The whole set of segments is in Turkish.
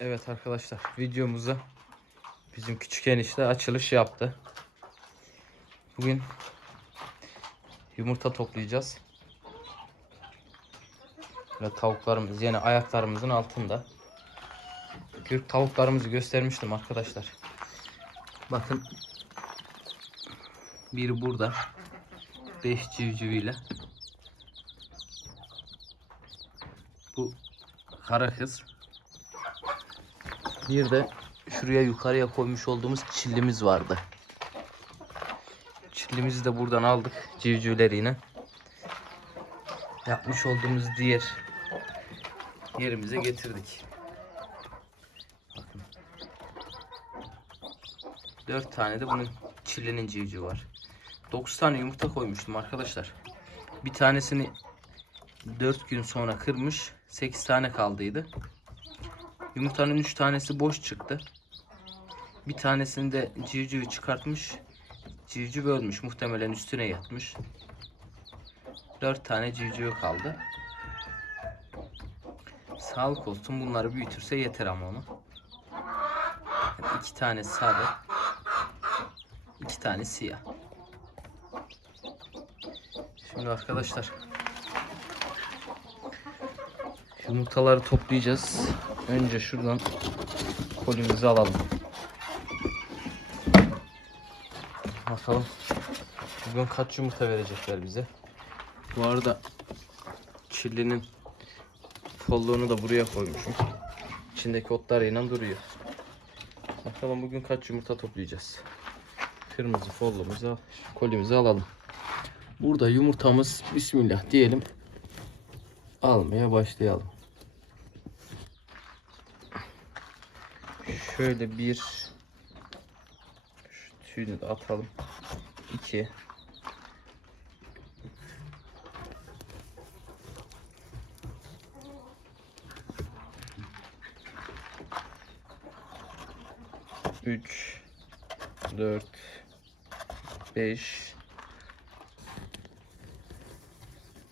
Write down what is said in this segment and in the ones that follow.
Evet arkadaşlar videomuza bizim küçük enişte açılış yaptı. Bugün yumurta toplayacağız. Ve tavuklarımız yine ayaklarımızın altında. Gürk tavuklarımızı göstermiştim arkadaşlar. Bakın. Biri burada. 5 civciviyle. Bu kara kız. Bir de şuraya yukarıya koymuş olduğumuz çillimiz vardı. Çillimizi de buradan aldık civcivleriyle. Yapmış olduğumuz diğer yerimize getirdik. Bakın. 4 tane de bunun çillinin civcivi var. 9 tane yumurta koymuştum arkadaşlar. Bir tanesini 4 gün sonra kırmış. 8 tane kaldıydı. Yumurtanın 3 tanesi boş çıktı. Bir tanesini de civcivi çıkartmış. Civciv ölmüş. Muhtemelen üstüne yatmış. 4 tane civcivi kaldı. Sağlık olsun bunları büyütürse yeter ama ona. İki tane sarı. iki tane siyah. Şimdi arkadaşlar yumurtaları toplayacağız. Önce şuradan kolimizi alalım. Bakalım bugün kaç yumurta verecekler bize. Bu arada çillinin folluğunu da buraya koymuşum. İçindeki otlar yine duruyor. Bakalım bugün kaç yumurta toplayacağız. Kırmızı follumuzu, kolimizi alalım. Burada yumurtamız bismillah diyelim. Almaya başlayalım. Şöyle bir şu tüyünü de atalım. 2 3 4 5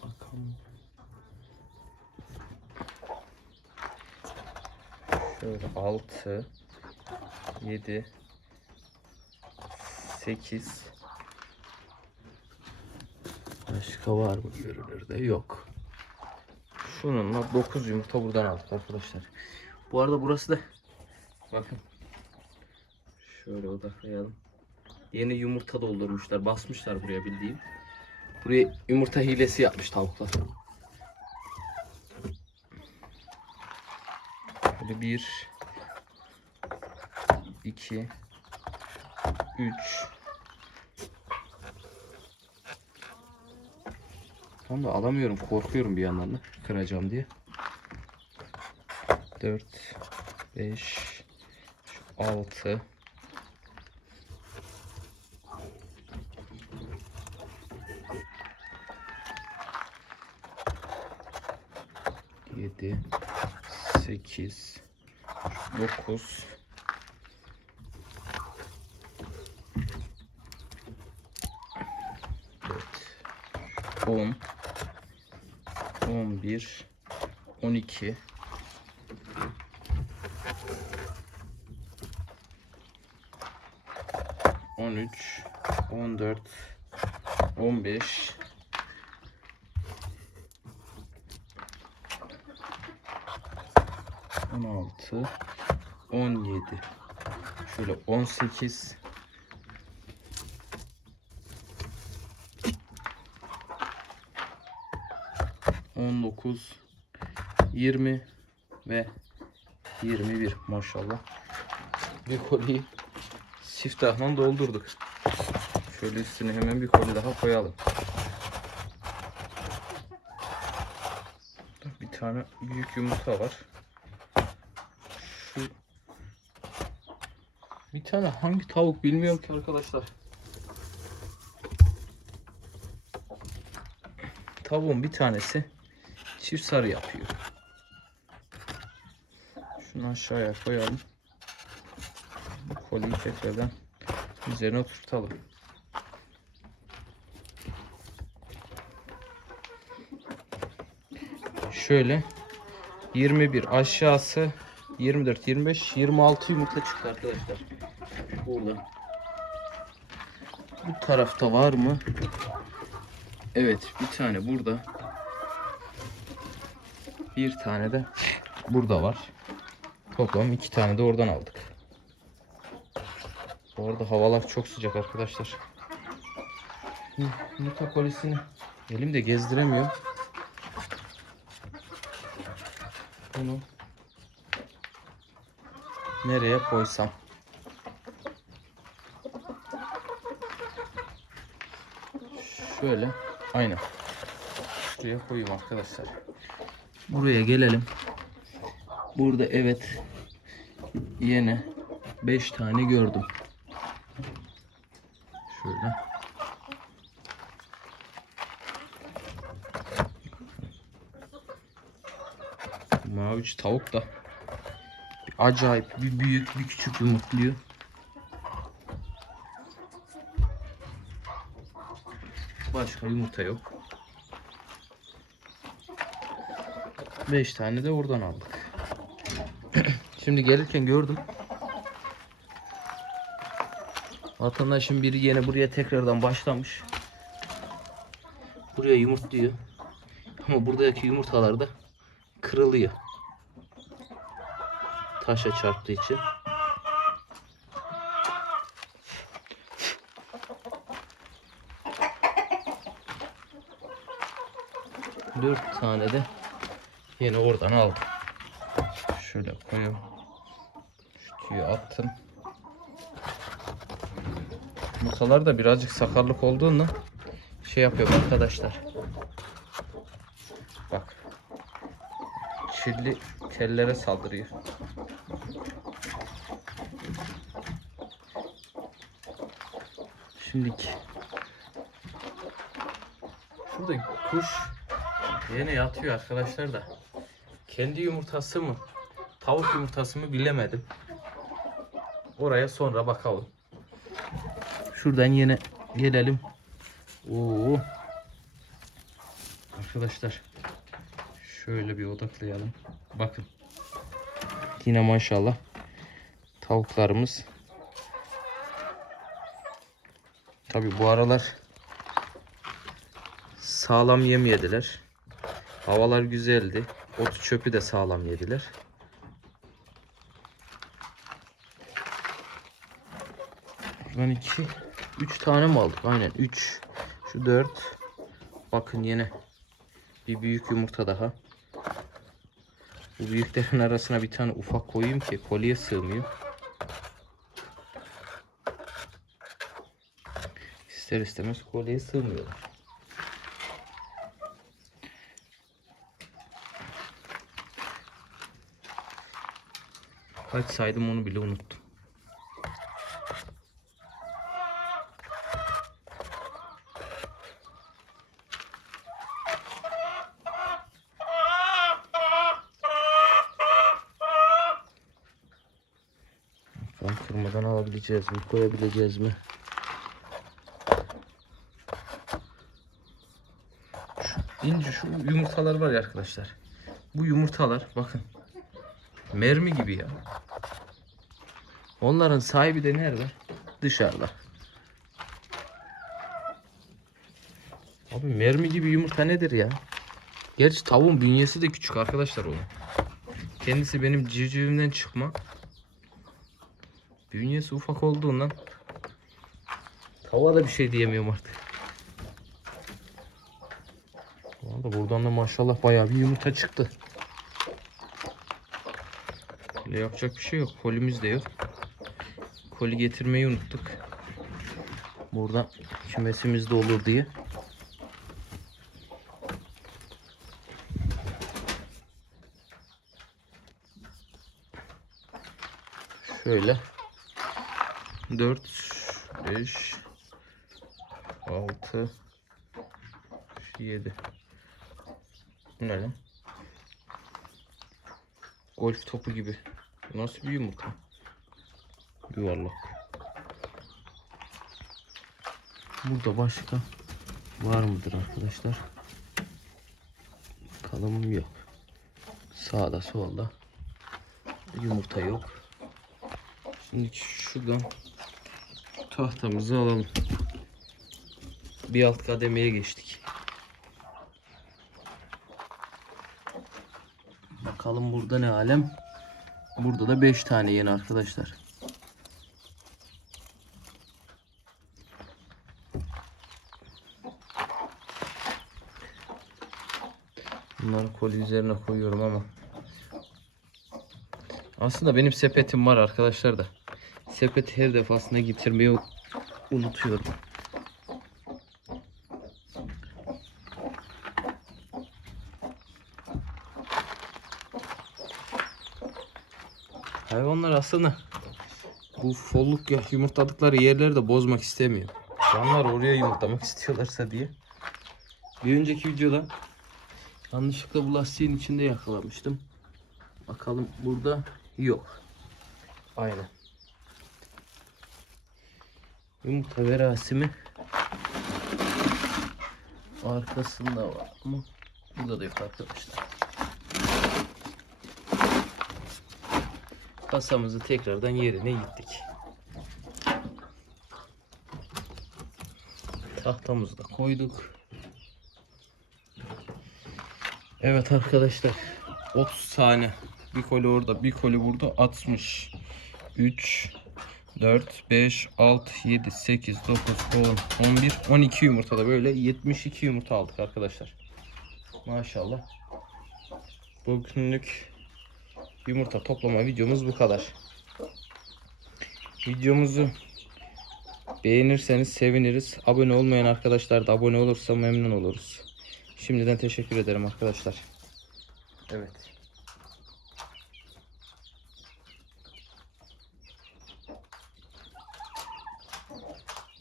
Bakalım. Şöyle 6 7 8 Başka var mı görünürde? Yok. Şununla 9 yumurta buradan aldık arkadaşlar. Bu arada burası da bakın Şöyle odaklayalım. Yeni yumurta doldurmuşlar. Basmışlar buraya bildiğim. Buraya yumurta hilesi yapmış tavuklar. Böyle bir, iki, üç. Tam da alamıyorum. Korkuyorum bir yandan da. Kıracağım diye. Dört, beş, altı. 7 8 9 10 11 12 13 14 15 16 17 şöyle 18 19 20 ve 21 maşallah. Bir koliyi siftahla doldurduk. Şöyle üstüne hemen bir koli daha koyalım. Bir tane büyük yumurta var. Şu bir tane hangi tavuk bilmiyorum ki arkadaşlar. Tavuğun bir tanesi çift sarı yapıyor. Şunu aşağıya koyalım. Bu koliyi tekrardan üzerine oturtalım. Şöyle 21 aşağısı 24, 25, 26 yumurta çıktı arkadaşlar. Burada. Bu tarafta var mı? Evet, bir tane burada. Bir tane de burada var. Toplam iki tane de oradan aldık. Bu arada havalar çok sıcak arkadaşlar. Hı, Yumurta kolisini elimde gezdiremiyorum. Bunu nereye koysam? Şöyle. Aynen. Şuraya koyayım arkadaşlar. Buraya gelelim. Burada evet yine 5 tane gördüm. Şöyle. Maviç tavuk da acayip bir büyük bir küçük yumurtluyor. Başka yumurta yok. 5 tane de oradan aldık. Şimdi gelirken gördüm. Vatandaşın biri yine buraya tekrardan başlamış. Buraya yumurtluyor. Ama buradaki yumurtalar da kırılıyor. Taşa çarptığı için. Dört tane de yine oradan aldım. Şöyle koyuyorum. Şu tüyü attım. Yumurtalar da birazcık sakarlık olduğunu şey yapıyor arkadaşlar. Bak. Çilli tellere saldırıyor. Şimdiki Şurada kuş yine yatıyor arkadaşlar da. Kendi yumurtası mı? Tavuk yumurtası mı bilemedim. Oraya sonra bakalım. Şuradan yine gelelim. Oo. Arkadaşlar şöyle bir odaklayalım. Bakın. Yine maşallah tavuklarımız. Tabi bu aralar sağlam yem yediler. Havalar güzeldi. Otu çöpü de sağlam yediler. Buradan iki, üç tane mi aldık? Aynen üç. Şu dört. Bakın yine bir büyük yumurta daha. Bu büyüklerin arasına bir tane ufak koyayım ki kolye sığmıyor. İster istemez kolyeye sığmıyorlar. Kaç saydım onu bile unuttum. Kırmadan alabileceğiz mi? Koyabileceğiz mi? Şu ince şu yumurtalar var ya arkadaşlar. Bu yumurtalar bakın. Mermi gibi ya. Onların sahibi de nerede? Dışarıda. Abi mermi gibi yumurta nedir ya? Gerçi tavuğun bünyesi de küçük arkadaşlar onun. Kendisi benim civcivimden çıkma. Bünyesi ufak olduğundan tavuğa da bir şey diyemiyorum artık. Buradan da maşallah bayağı bir yumurta çıktı. Yapacak bir şey yok. Kolimiz de yok. Koli getirmeyi unuttuk. Burada kümesimizde olur diye. Şöyle 4 5 6 7 Bu ne lan? Golf topu gibi. Nasıl bir yumurta? Yuvarlak. Burada başka var mıdır arkadaşlar? Bakalım yok. Sağda solda Yumurta yok. Şimdi şuradan tahtamızı alalım. Bir alt kademeye geçtik. Bakalım burada ne alem. Burada da 5 tane yeni arkadaşlar. Bunları koli üzerine koyuyorum ama aslında benim sepetim var arkadaşlar da sepeti her defasında getirmeyi unutuyorum. Aslında bu folluk ya yumurtladıkları yerleri de bozmak istemiyor. Canlar oraya yumurtlamak istiyorlarsa diye. Bir önceki videoda yanlışlıkla bu lastiğin içinde yakalamıştım. Bakalım burada yok. Aynen. Yumurta verasimi arkasında var ama burada da yok arkadaşlar. Kasamızı tekrardan yerine gittik. Tahtamızı da koyduk. Evet arkadaşlar 30 tane bir koli orada bir koli burada 60 3 4 5 6 7 8 9 10 11 12 yumurtada böyle 72 yumurta aldık arkadaşlar. Maşallah. Bugünlük yumurta toplama videomuz bu kadar. Videomuzu beğenirseniz seviniriz. Abone olmayan arkadaşlar da abone olursa memnun oluruz. Şimdiden teşekkür ederim arkadaşlar. Evet.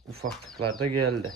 Ufaklıklar da geldi.